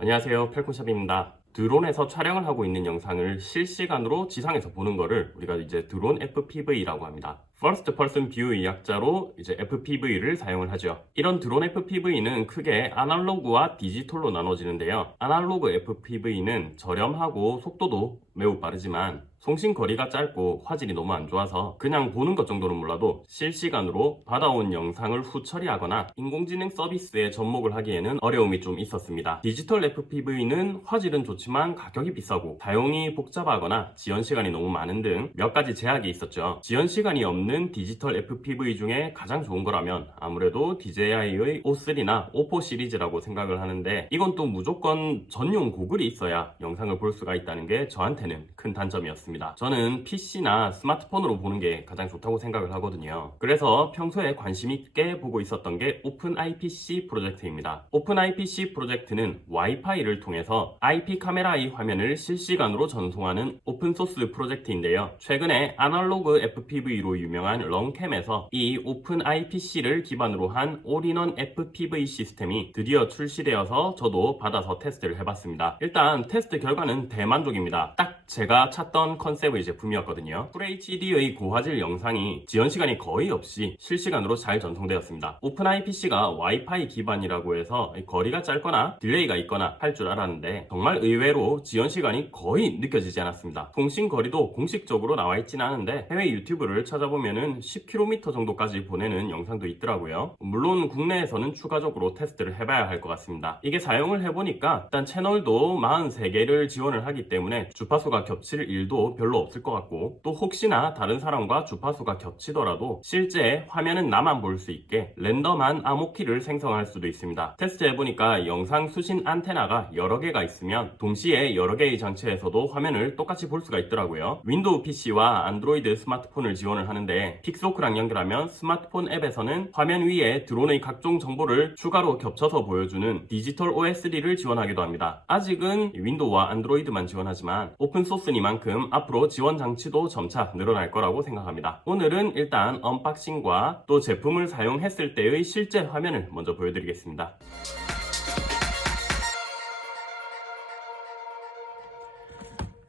안녕하세요, 펠콘샵입니다. 드론에서 촬영을 하고 있는 영상을 실시간으로 지상에서 보는 거를 우리가 이제 드론 FPV라고 합니다. First Person View의 약자로 이제 FPV를 사용을 하죠. 이런 드론 FPV는 크게 아날로그와 디지털로 나눠지는데요. 아날로그 FPV는 저렴하고 속도도 매우 빠르지만 송신 거리가 짧고 화질이 너무 안 좋아서 그냥 보는 것 정도는 몰라도 실시간으로 받아온 영상을 후처리하거나 인공지능 서비스에 접목을 하기에는 어려움이 좀 있었습니다. 디지털 FPV는 화질은 좋지만 가격이 비싸고 사용이 복잡하거나 지연 시간이 너무 많은 등 몇 가지 제약이 있었죠. 지연 시간이 없는 디지털 FPV 중에 가장 좋은 거라면 아무래도 DJI의 O3나 O4 시리즈라고 생각을 하는데, 이건 또 무조건 전용 고글이 있어야 영상을 볼 수가 있다는 게 저한테는 큰 단점이었습니다. 저는 PC나 스마트폰으로 보는 게 가장 좋다고 생각을 하거든요. 그래서 평소에 관심 있게 보고 있었던 게 오픈IPC 프로젝트입니다. 오픈IPC 프로젝트는 와이파이를 통해서 IP 카메라의 화면을 실시간으로 전송하는 오픈소스 프로젝트인데요. 최근에 아날로그 FPV로 유명한 런캠에서 이 오픈IPC를 기반으로 한 올인원 FPV 시스템이 드디어 출시되어서 저도 받아서 테스트를 해봤습니다. 일단 테스트 결과는 대만족입니다. 딱 제가 찾던 컨셉의 제품이었거든요. FHD의 고화질 영상이 지연 시간이 거의 없이 실시간으로 잘 전송되었습니다. 오픈IPC가 와이파이 기반이라고 해서 거리가 짧거나 딜레이가 있거나 할 줄 알았는데 정말 의외로 지연 시간이 거의 느껴지지 않았습니다. 통신 거리도 공식적으로 나와 있진 않은데 해외 유튜브를 찾아보면은 10km 정도까지 보내는 영상도 있더라고요. 물론 국내에서는 추가적으로 테스트를 해봐야 할 것 같습니다. 이게 사용을 해보니까 일단 채널도 43개를 지원을 하기 때문에 주파수가 겹칠 일도 별로 없을 것 같고, 또 혹시나 다른 사람과 주파수가 겹치더라도 실제 화면은 나만 볼 수 있게 랜덤한 암호키를 생성할 수도 있습니다. 테스트 해보니까 영상 수신 안테나가 여러 개가 있으면 동시에 여러 개의 장치에서도 화면을 똑같이 볼 수가 있더라고요. 윈도우 PC와 안드로이드 스마트폰을 지원을 하는데 픽스호크랑 연결하면 스마트폰 앱에서는 화면 위에 드론의 각종 정보를 추가로 겹쳐서 보여주는 디지털 OSD를 지원하기도 합니다. 아직은 윈도우와 안드로이드만 지원하지만 오픈소스니만큼 앞으로 지원 장치도 점차 늘어날 거라고 생각합니다. 오늘은 일단 언박싱과 또 제품을 사용했을 때의 실제 화면을 먼저 보여드리겠습니다.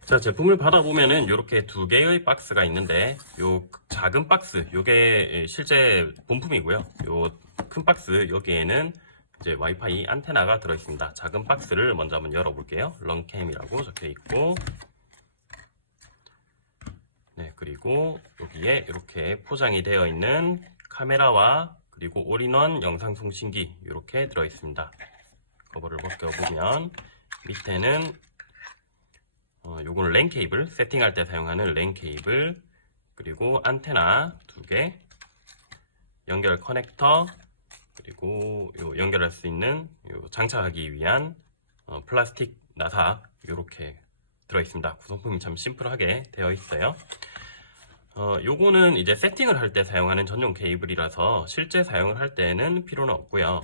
자, 제품을 받아보면은 이렇게 두 개의 박스가 있는데, 요 작은 박스, 요게 실제 본품이고요. 요 큰 박스, 여기에는 이제 와이파이 안테나가 들어있습니다. 작은 박스를 먼저 한번 열어볼게요. 런캠이라고 적혀있고, 네, 그리고 여기에 이렇게 포장이 되어 있는 카메라와 그리고 올인원 영상 송신기 이렇게 들어있습니다. 커버를 벗겨보면 밑에는 요거는 랜 케이블, 세팅할 때 사용하는 랜 케이블, 그리고 안테나 2개, 연결 커넥터, 그리고 요 연결할 수 있는 요 장착하기 위한 플라스틱 나사 이렇게 들어있습니다. 구성품이 참 심플하게 되어 있어요. 요거는 이제 세팅을 할 때 사용하는 전용 케이블이라서 실제 사용을 할 때는 필요는 없고요.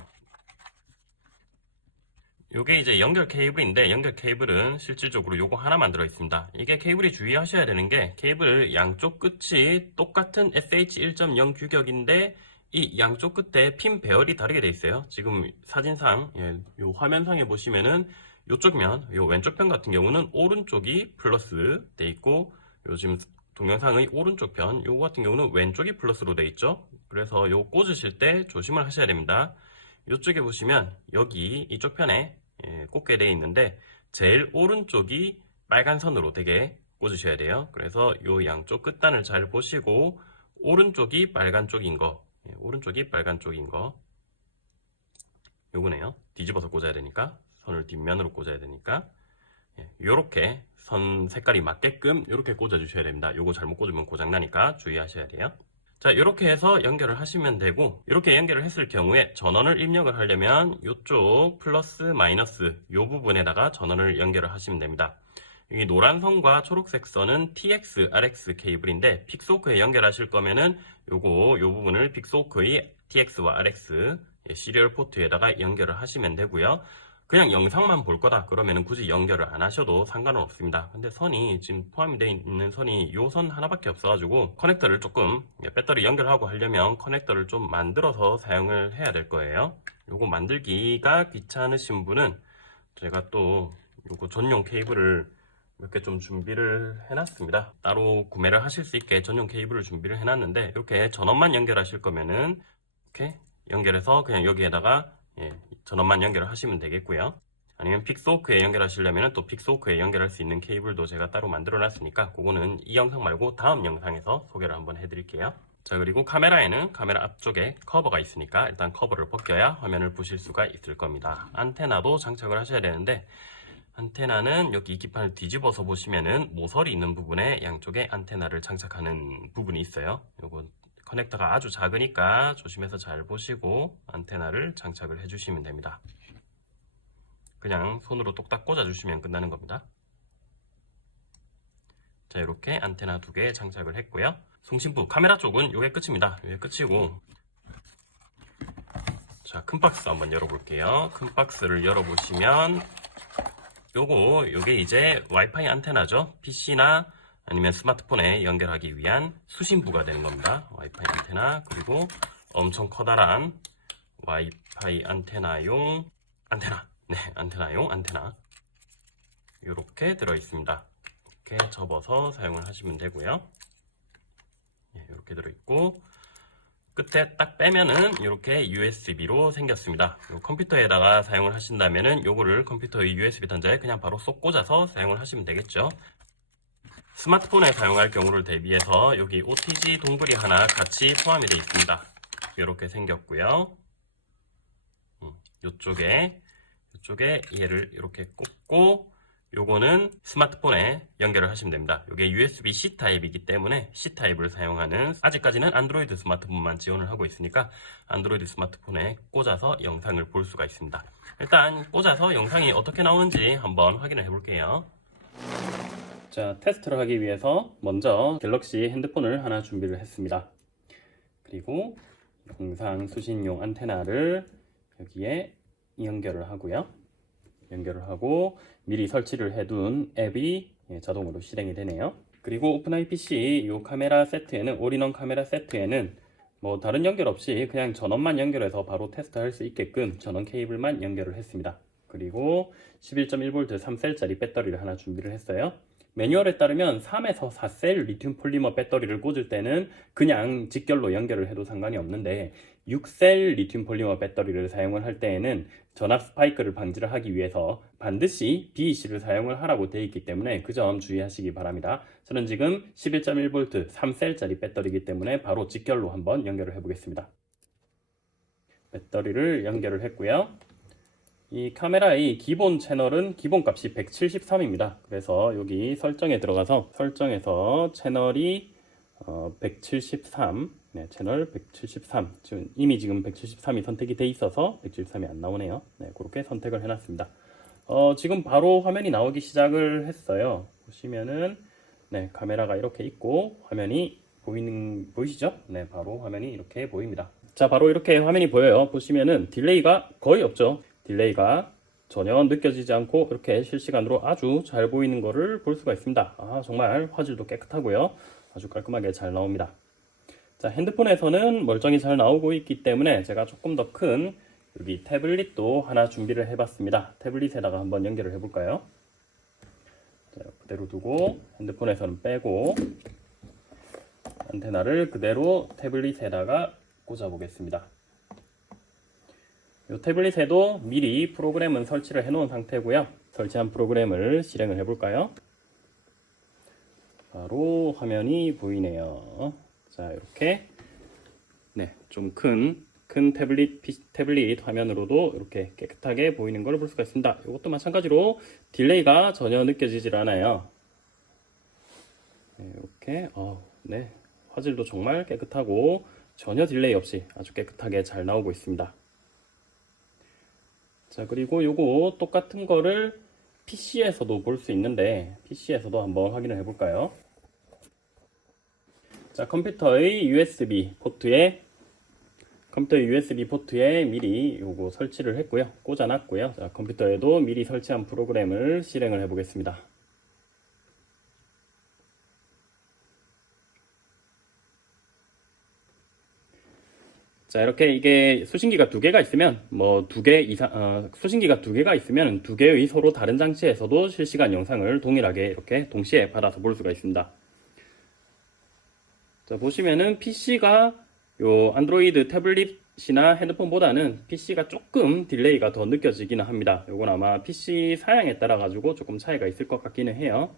요게 이제 연결 케이블인데, 연결 케이블은 실질적으로 요거 하나만 들어있습니다. 이게 케이블이 주의하셔야 되는 게, 케이블 양쪽 끝이 똑같은 SH1.0 규격인데 이 양쪽 끝에 핀 배열이 다르게 돼 있어요. 지금 사진상, 요 화면상에 보시면은 요쪽 요 왼쪽 편 같은 경우는 오른쪽이 플러스 돼 있고, 요 지금 동영상의 오른쪽 편, 요거 같은 경우는 왼쪽이 플러스로 돼 있죠. 그래서 요 꽂으실 때 조심을 하셔야 됩니다. 이쪽에 보시면 여기 이쪽 편에 꽂게 되어 있는데, 제일 오른쪽이 빨간 선으로 되게 꽂으셔야 돼요. 그래서 요 양쪽 끝단을 잘 보시고 오른쪽이 빨간 쪽인 거, 오른쪽이 빨간 쪽인 거, 요거네요. 뒤집어서 꽂아야 되니까, 선을 뒷면으로 꽂아야 되니까 요렇게 선 색깔이 맞게끔 이렇게 꽂아 주셔야 됩니다. 요거 잘못 꽂으면 고장나니까 주의하셔야 돼요. 자, 이렇게 해서 연결을 하시면 되고, 이렇게 연결을 했을 경우에 전원을 입력을 하려면 이쪽 플러스 마이너스 요 부분에다가 전원을 연결을 하시면 됩니다. 이 노란 선과 초록색 선은 TX, RX 케이블인데, 픽스호크에 연결하실 거면은 요 부분을 픽스호크의 TX와 RX 시리얼 포트에다가 연결을 하시면 되고요. 그냥 영상만 볼 거다 그러면 굳이 연결을 안 하셔도 상관은 없습니다. 근데 선이 지금 포함이 되어 있는 선이 요 선 하나밖에 없어가지고 커넥터를 조금, 배터리 연결하고 하려면 커넥터를 좀 만들어서 사용을 해야 될 거예요. 요거 만들기가 귀찮으신 분은 제가 또 요거 전용 케이블을 몇 개 좀 준비를 해놨습니다. 따로 구매를 하실 수 있게 전용 케이블을 준비를 해놨는데, 이렇게 전원만 연결하실 거면은 이렇게 연결해서 그냥 여기에다가 전원만 연결을 하시면 되겠고요. 아니면 픽스호크에 연결하시려면 또 픽스호크에 연결할 수 있는 케이블도 제가 따로 만들어 놨으니까 그거는 이 영상 말고 다음 영상에서 소개를 한번 해드릴게요. 자, 그리고 카메라에는 카메라 앞쪽에 커버가 있으니까 일단 커버를 벗겨야 화면을 보실 수가 있을 겁니다. 안테나도 장착을 하셔야 되는데, 안테나는 여기 이기판을 뒤집어서 보시면은 모서리 있는 부분에 양쪽에 안테나를 장착하는 부분이 있어요. 요건 커넥터가 아주 작으니까 조심해서 잘 보시고 안테나를 장착을 해주시면 됩니다. 그냥 손으로 똑딱 꽂아주시면 끝나는 겁니다. 자, 이렇게 안테나 2개 장착을 했고요. 송신부 카메라 쪽은 요게 끝입니다. 요게 끝이고, 자, 큰 박스 한번 열어볼게요. 큰 박스를 열어보시면 요게 이제 와이파이 안테나죠. PC나 아니면 스마트폰에 연결하기 위한 수신부가 되는 겁니다. 와이파이 안테나, 그리고 엄청 커다란 와이파이 안테나용 안테나, 안테나용 안테나 이렇게 들어 있습니다. 이렇게 접어서 사용을 하시면 되고요. 이렇게 들어 있고, 끝에 딱 빼면은 이렇게 USB로 생겼습니다. 컴퓨터에다가 사용을 하신다면은 요거를 컴퓨터의 USB 단자에 그냥 바로 쏙 꽂아서 사용을 하시면 되겠죠. 스마트폰에 사용할 경우를 대비해서 여기 OTG 동글이 하나 같이 포함이 되어 있습니다. 이렇게 생겼고요. 이쪽에 얘를 이렇게 꽂고, 요거는 스마트폰에 연결을 하시면 됩니다. 이게 USB-C 타입이기 때문에 C 타입을 사용하는, 아직까지는 안드로이드 스마트폰만 지원을 하고 있으니까 안드로이드 스마트폰에 꽂아서 영상을 볼 수가 있습니다. 일단 꽂아서 영상이 어떻게 나오는지 한번 확인을 해볼게요. 자, 테스트를 하기 위해서 먼저 갤럭시 핸드폰을 하나 준비를 했습니다. 그리고 영상 수신용 안테나를 여기에 연결을 하고요. 연결을 하고 미리 설치를 해둔 앱이 자동으로 실행이 되네요. 그리고 오픈아이 PC 이 카메라 세트에는, 올인원 카메라 세트에는 뭐 다른 연결 없이 그냥 전원만 연결해서 바로 테스트할 수 있게끔 전원 케이블만 연결을 했습니다. 그리고 11.1V 3셀짜리 배터리를 하나 준비를 했어요. 매뉴얼에 따르면 3에서 4셀 리튬 폴리머 배터리를 꽂을 때는 그냥 직결로 연결을 해도 상관이 없는데, 6셀 리튬 폴리머 배터리를 사용을 할 때에는 전압 스파이크를 방지를 하기 위해서 반드시 BEC를 사용을 하라고 되어 있기 때문에 그 점 주의하시기 바랍니다. 저는 지금 11.1V 3셀짜리 배터리이기 때문에 바로 직결로 한번 연결을 해 보겠습니다. 배터리를 연결을 했고요. 이 카메라의 기본 채널은 기본값이 173입니다. 그래서 여기 설정에 들어가서 설정에서 채널이 173, 채널 173, 지금 173이 선택이 돼 있어서 173이 안 나오네요. 그렇게 선택을 해놨습니다. 지금 바로 화면이 나오기 시작을 했어요. 보시면은 카메라가 이렇게 있고 화면이 보이시죠? 바로 화면이 이렇게 보입니다. 자, 바로 이렇게 화면이 보여요. 보시면은 딜레이가 거의 없죠. 딜레이가 전혀 느껴지지 않고 이렇게 실시간으로 아주 잘 보이는 것을 볼 수가 있습니다. 정말 화질도 깨끗하고요. 아주 깔끔하게 잘 나옵니다. 자, 핸드폰에서는 멀쩡히 잘 나오고 있기 때문에 제가 조금 더 큰 여기 태블릿도 하나 준비를 해봤습니다. 태블릿에다가 한번 연결을 해볼까요? 자, 그대로 두고 핸드폰에서는 빼고 안테나를 그대로 태블릿에다가 꽂아 보겠습니다. 이 태블릿에도 미리 프로그램은 설치를 해 놓은 상태고요. 설치한 프로그램을 실행을 해 볼까요? 바로 화면이 보이네요. 자, 이렇게 좀 큰 태블릿 화면으로도 이렇게 깨끗하게 보이는 걸 볼 수가 있습니다. 이것도 마찬가지로 딜레이가 전혀 느껴지질 않아요. 이렇게 화질도 정말 깨끗하고 전혀 딜레이 없이 아주 깨끗하게 잘 나오고 있습니다. 자, 그리고 요거 똑같은 거를 PC에서도 볼 수 있는데 PC에서도 한번 확인을 해볼까요? 자, 컴퓨터의 USB 포트에 미리 요거 설치를 했고요. 꽂아놨고요. 자, 컴퓨터에도 미리 설치한 프로그램을 실행을 해보겠습니다. 자, 이렇게 이게 수신기가 두 개가 있으면 뭐 두 개 이상 수신기가 두 개가 있으면 두 개의 서로 다른 장치에서도 실시간 영상을 동일하게 이렇게 동시에 받아서 볼 수가 있습니다. 자, 보시면은 PC가 요 안드로이드 태블릿이나 핸드폰보다는 PC가 조금 딜레이가 더 느껴지기는 합니다. 요건 아마 PC 사양에 따라 가지고 조금 차이가 있을 것 같기는 해요.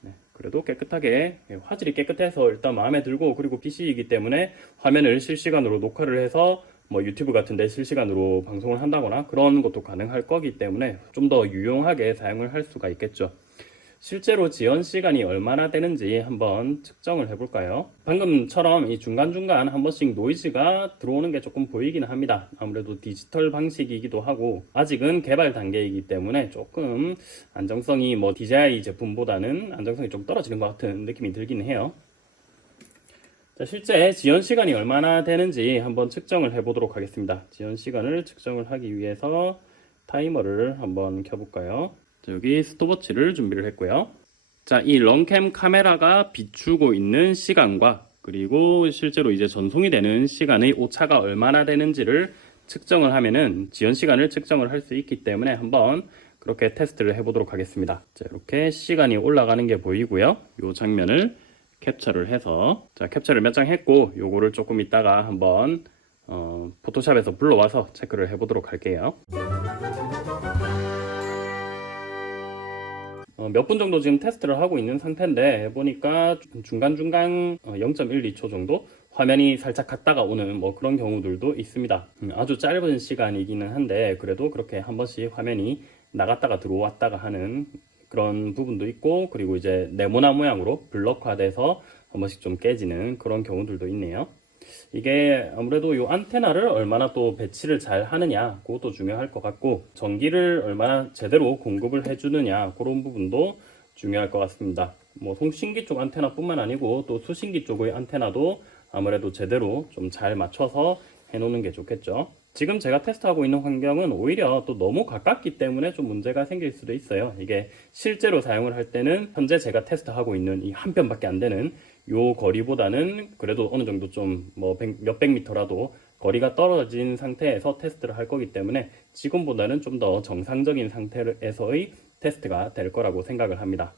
네, 그래도 깨끗하게 화질이 깨끗해서 일단 마음에 들고, 그리고 PC이기 때문에 화면을 실시간으로 녹화를 해서 뭐 유튜브 같은데 실시간으로 방송을 한다거나 그런 것도 가능할 거기 때문에 좀 더 유용하게 사용을 할 수가 있겠죠. 실제로 지연 시간이 얼마나 되는지 한번 측정을 해볼까요? 방금처럼 이 중간중간 한 번씩 노이즈가 들어오는 게 조금 보이긴 합니다. 아무래도 디지털 방식이기도 하고 아직은 개발 단계이기 때문에 조금 안정성이 뭐 DJI 제품보다는 안정성이 좀 떨어지는 것 같은 느낌이 들긴 해요. 자, 실제 지연 시간이 얼마나 되는지 한번 측정을 해보도록 하겠습니다. 지연 시간을 측정을 하기 위해서 타이머를 한번 켜볼까요? 자, 여기 스톱워치를 준비를 했고요. 자, 이 런캠 카메라가 비추고 있는 시간과 그리고 실제로 이제 전송이 되는 시간의 오차가 얼마나 되는지를 측정을 하면은 지연 시간을 측정을 할 수 있기 때문에 한번 그렇게 테스트를 해보도록 하겠습니다. 자, 이렇게 시간이 올라가는 게 보이고요. 이 장면을 캡처를 해서, 자, 캡처를 몇 장 했고 요거를 조금 있다가 한번 포토샵에서 불러와서 체크를 해보도록 할게요. 몇 분 정도 지금 테스트를 하고 있는 상태인데 보니까 중간중간 0.12초 정도 화면이 살짝 갔다가 오는 뭐 그런 경우들도 있습니다. 아주 짧은 시간이기는 한데 그래도 그렇게 한 번씩 화면이 나갔다가 들어왔다가 하는 그런 부분도 있고, 그리고 이제 네모난 모양으로 블럭화돼서 한 번씩 좀 깨지는 그런 경우들도 있네요. 이게 아무래도 이 안테나를 얼마나 또 배치를 잘 하느냐, 그것도 중요할 것 같고, 전기를 얼마나 제대로 공급을 해주느냐, 그런 부분도 중요할 것 같습니다. 뭐 송신기 쪽 안테나뿐만 아니고 또 수신기 쪽의 안테나도 아무래도 제대로 좀 잘 맞춰서 해놓는 게 좋겠죠. 지금 제가 테스트하고 있는 환경은 오히려 또 너무 가깝기 때문에 좀 문제가 생길 수도 있어요. 이게 실제로 사용을 할 때는 현재 제가 테스트하고 있는 이 한 편밖에 안 되는 요 거리보다는 그래도 어느 정도 좀 뭐 몇백 미터라도 거리가 떨어진 상태에서 테스트를 할 거기 때문에 지금보다는 좀 더 정상적인 상태에서의 테스트가 될 거라고 생각을 합니다.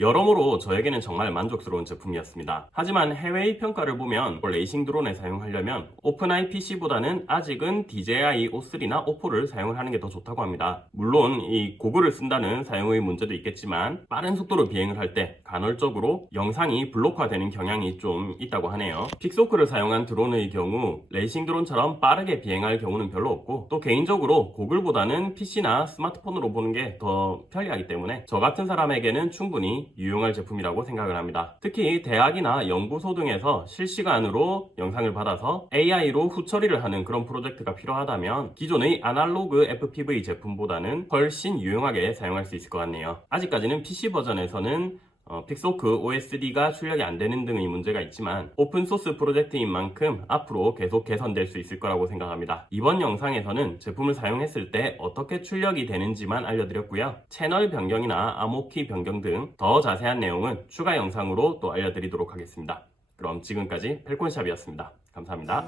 여러모로 저에게는 정말 만족스러운 제품이었습니다. 하지만 해외의 평가를 보면 레이싱 드론에 사용하려면 오픈아이 PC보다는 아직은 DJI O3나 O4를 사용을 하는 게 더 좋다고 합니다. 물론 이 고글을 쓴다는 사용의 문제도 있겠지만 빠른 속도로 비행을 할 때 간헐적으로 영상이 블록화되는 경향이 좀 있다고 하네요. 픽소크를 사용한 드론의 경우 레이싱 드론처럼 빠르게 비행할 경우는 별로 없고, 또 개인적으로 고글보다는 PC나 스마트폰으로 보는 게 더 편리하기 때문에 저 같은 사람에게는 충분히 유용할 제품이라고 생각을 합니다. 특히 대학이나 연구소 등에서 실시간으로 영상을 받아서 AI로 후처리를 하는 그런 프로젝트가 필요하다면 기존의 아날로그 FPV 제품보다는 훨씬 유용하게 사용할 수 있을 것 같네요. 아직까지는 PC 버전에서는 픽소크 OSD가 출력이 안 되는 등의 문제가 있지만 오픈소스 프로젝트인 만큼 앞으로 계속 개선될 수 있을 거라고 생각합니다. 이번 영상에서는 제품을 사용했을 때 어떻게 출력이 되는지만 알려드렸고요. 채널 변경이나 암호키 변경 등 더 자세한 내용은 추가 영상으로 또 알려드리도록 하겠습니다. 그럼 지금까지 펠콘샵이었습니다. 감사합니다.